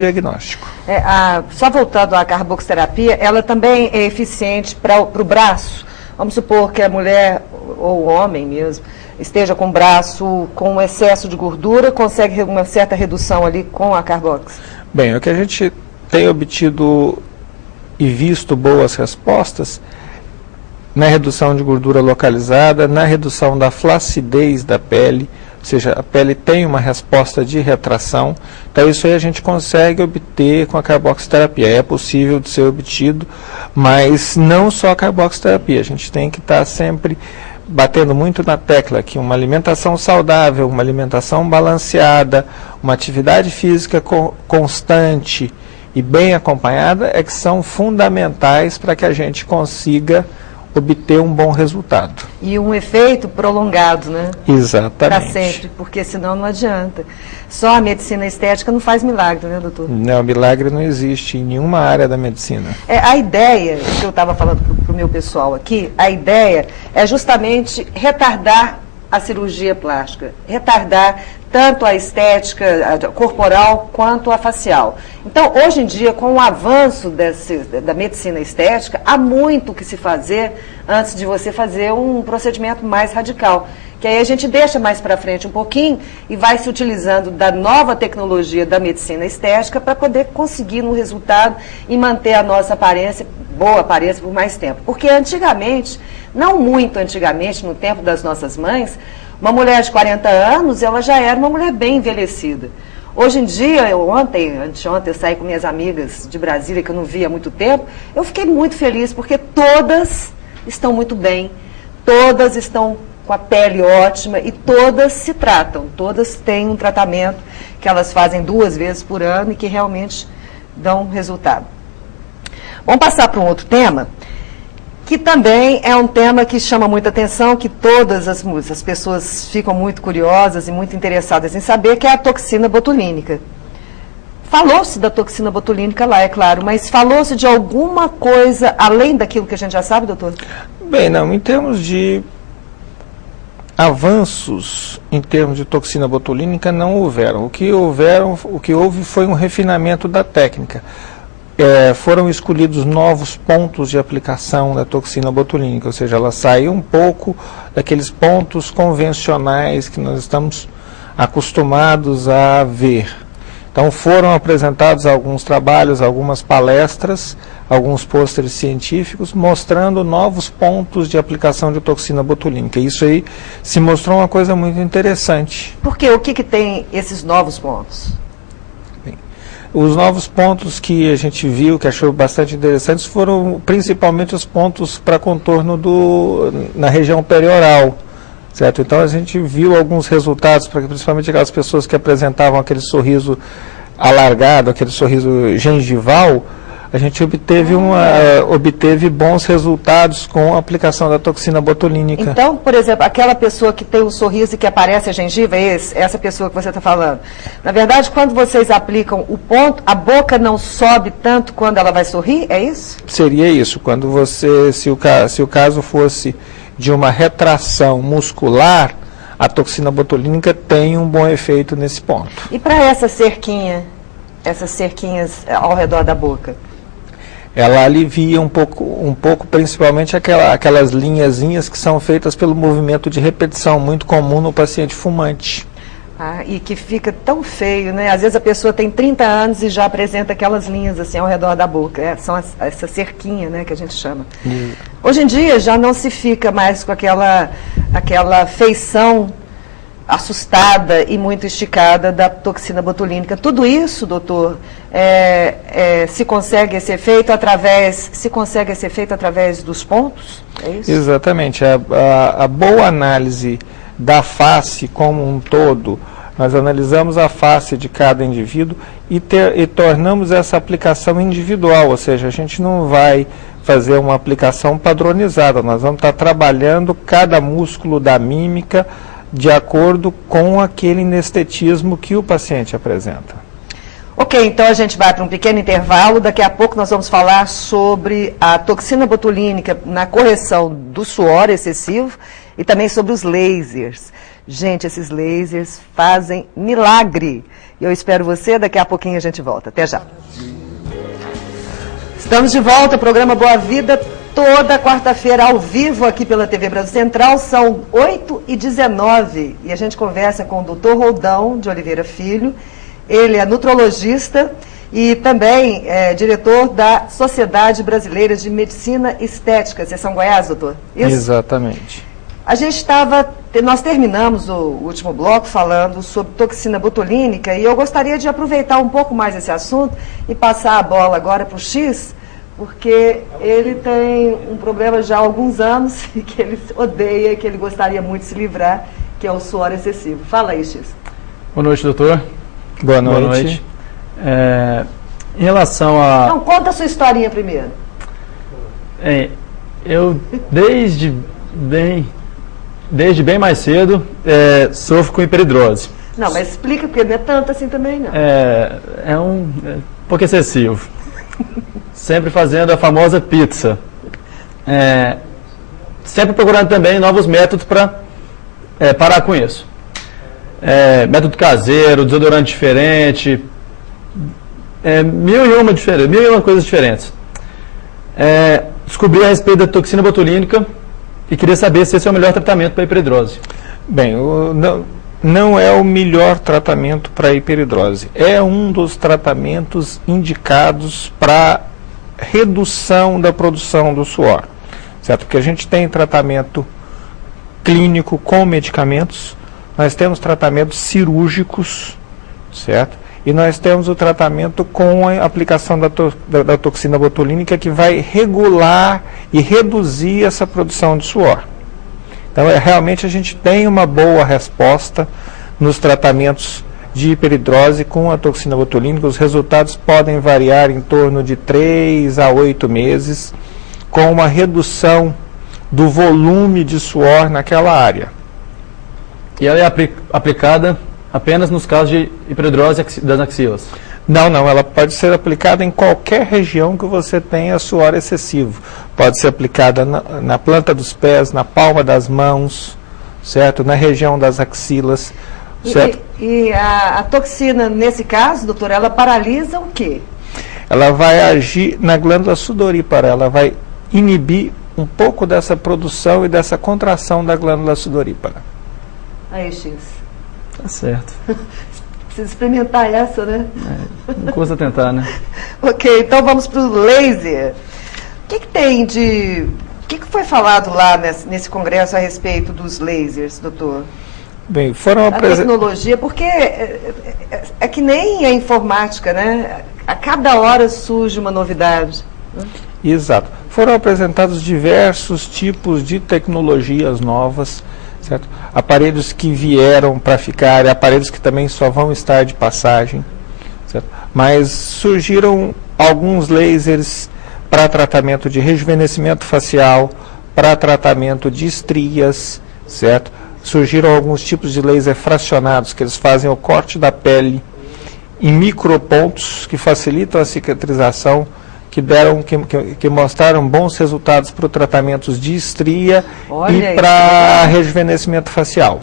diagnóstico. Só voltando à carboxiterapia, ela também é eficiente para o braço. Vamos supor que a mulher, ou o homem mesmo, esteja com o braço com excesso de gordura, consegue uma certa redução ali com a carbox? Bem, o que a gente tem obtido e visto boas respostas na redução de gordura localizada, na redução da flacidez da pele, ou seja, a pele tem uma resposta de retração. Então isso aí a gente consegue obter com a carboxiterapia. É possível de ser obtido, mas não só a carboxiterapia. A gente tem que estar sempre batendo muito na tecla que uma alimentação saudável, uma alimentação balanceada, uma atividade física constante e bem acompanhada é que são fundamentais para que a gente consiga obter um bom resultado. E um efeito prolongado, né? Exatamente. Para sempre, porque senão não adianta. Só a medicina estética não faz milagre, né, doutor? Não, milagre não existe em nenhuma área da medicina. A ideia, que eu estava falando para o meu pessoal aqui, a ideia é justamente retardar a cirurgia plástica, retardar tanto a estética corporal quanto a facial. Então, hoje em dia, com o avanço da medicina estética, há muito o que se fazer antes de você fazer um procedimento mais radical. Que aí a gente deixa mais para frente um pouquinho e vai se utilizando da nova tecnologia da medicina estética para poder conseguir um resultado e manter a nossa aparência, boa aparência, por mais tempo. Porque antigamente, não muito antigamente, no tempo das nossas mães, uma mulher de 40 anos, ela já era uma mulher bem envelhecida. Hoje em dia, anteontem, eu saí com minhas amigas de Brasília, que eu não via há muito tempo, eu fiquei muito feliz, porque todas estão muito bem, todas estão com a pele ótima e todas se tratam, todas têm um tratamento que elas fazem 2 vezes por ano e que realmente dão resultado. Vamos passar para um outro tema, que também é um tema que chama muita atenção, que todas as pessoas ficam muito curiosas e muito interessadas em saber, que é a toxina botulínica. Falou-se da toxina botulínica lá, é claro, mas falou-se de alguma coisa além daquilo que a gente já sabe, doutor? Bem, não, em termos de avanços em termos de toxina botulínica não houveram. O que houve foi um refinamento da técnica. Foram escolhidos novos pontos de aplicação da toxina botulínica, ou seja, ela saiu um pouco daqueles pontos convencionais que nós estamos acostumados a ver. Então foram apresentados alguns trabalhos, algumas palestras, alguns pôsteres científicos mostrando novos pontos de aplicação de toxina botulínica. Isso aí se mostrou uma coisa muito interessante. Por quê? O que tem esses novos pontos? Os novos pontos que a gente viu, que achou bastante interessantes, foram principalmente os pontos para contorno na região perioral, certo? Então a gente viu alguns resultados, principalmente aquelas pessoas que apresentavam aquele sorriso alargado, aquele sorriso gengival, a gente obteve bons resultados com a aplicação da toxina botulínica. Então, por exemplo, aquela pessoa que tem um sorriso e que aparece a gengiva, essa pessoa que você está falando. Na verdade, quando vocês aplicam o ponto, a boca não sobe tanto quando ela vai sorrir, é isso? Seria isso. Quando se o caso fosse de uma retração muscular, a toxina botulínica tem um bom efeito nesse ponto. E para essas cerquinhas ao redor da boca? Ela alivia um pouco principalmente aquelas linhazinhas que são feitas pelo movimento de repetição, muito comum no paciente fumante. E que fica tão feio, né? Às vezes a pessoa tem 30 anos e já apresenta aquelas linhas assim ao redor da boca. São essa cerquinha, né, que a gente chama. Hoje em dia já não se fica mais com aquela feição assustada e muito esticada da toxina botulínica. Tudo isso, doutor, se consegue esse efeito através dos pontos? É isso? Exatamente. A boa análise da face como um todo, nós analisamos a face de cada indivíduo e tornamos essa aplicação individual, ou seja, a gente não vai fazer uma aplicação padronizada, nós vamos estar trabalhando cada músculo da mímica de acordo com aquele inestetismo que o paciente apresenta. Ok, então a gente vai para um pequeno intervalo. Daqui a pouco nós vamos falar sobre a toxina botulínica na correção do suor excessivo e também sobre os lasers. Gente, esses lasers fazem milagre. Eu espero você, daqui a pouquinho a gente volta. Até já. Estamos de volta, o programa Boa Vida, toda quarta-feira ao vivo aqui pela TV Brasil Central, são 8h19 e a gente conversa com o Dr. Roldão de Oliveira Filho. Ele é nutrologista e também é diretor da Sociedade Brasileira de Medicina Estética. Vocês são Goiás, doutor? Isso? Exatamente. Nós terminamos o último bloco falando sobre toxina botulínica e eu gostaria de aproveitar um pouco mais esse assunto e passar a bola agora para o X, porque ele tem um problema já há alguns anos e que ele odeia, que ele gostaria muito de se livrar, que é o suor excessivo. Fala aí, X. Boa noite, doutor. Boa noite. Em relação a... Não, conta a sua historinha primeiro. Eu, desde bem mais cedo, sofro com hiperidrose. Não, mas explica, porque não é tanto assim também, não. É um pouco excessivo. Sempre fazendo a famosa pizza. Sempre procurando também novos métodos para parar com isso. Método caseiro, desodorante diferente, mil e uma coisas diferentes. Descobri a respeito da toxina botulínica e queria saber se esse é o melhor tratamento para a hiperidrose. Bem, não é o melhor tratamento para a hiperidrose. É um dos tratamentos indicados para redução da produção do suor, certo? Porque a gente tem tratamento clínico com medicamentos, nós temos tratamentos cirúrgicos, certo? E nós temos o tratamento com a aplicação da toxina botulínica que vai regular e reduzir essa produção de suor. Então, realmente a gente tem uma boa resposta nos tratamentos de hiperidrose com a toxina botulínica. Os resultados podem variar em torno de 3 a 8 meses, com uma redução do volume de suor naquela área. E ela é aplicada apenas nos casos de hiperidrose das axilas? Não, ela pode ser aplicada em qualquer região que você tenha suor excessivo. Pode ser aplicada na planta dos pés, na palma das mãos, certo? Na região das axilas, certo? E a toxina, nesse caso, doutor, ela paralisa o quê? Ela vai agir na glândula sudorípara, ela vai inibir um pouco dessa produção e dessa contração da glândula sudorípara. Aí, X. Tá certo. Precisa experimentar essa, né? Não custa tentar, né? Ok, então vamos para o laser. O que foi falado lá nesse congresso a respeito dos lasers, doutor? Bem, a tecnologia, porque é que nem a informática, né? A cada hora surge uma novidade. Né? Exato. Foram apresentados diversos tipos de tecnologias novas, certo? Aparelhos que vieram para ficar, aparelhos que também só vão estar de passagem, certo? Mas surgiram alguns lasers para tratamento de rejuvenescimento facial, para tratamento de estrias, certo? Surgiram alguns tipos de laser fracionados, que eles fazem o corte da pele em micropontos, que facilitam a cicatrização, que mostraram bons resultados para tratamentos de estria e para rejuvenescimento facial.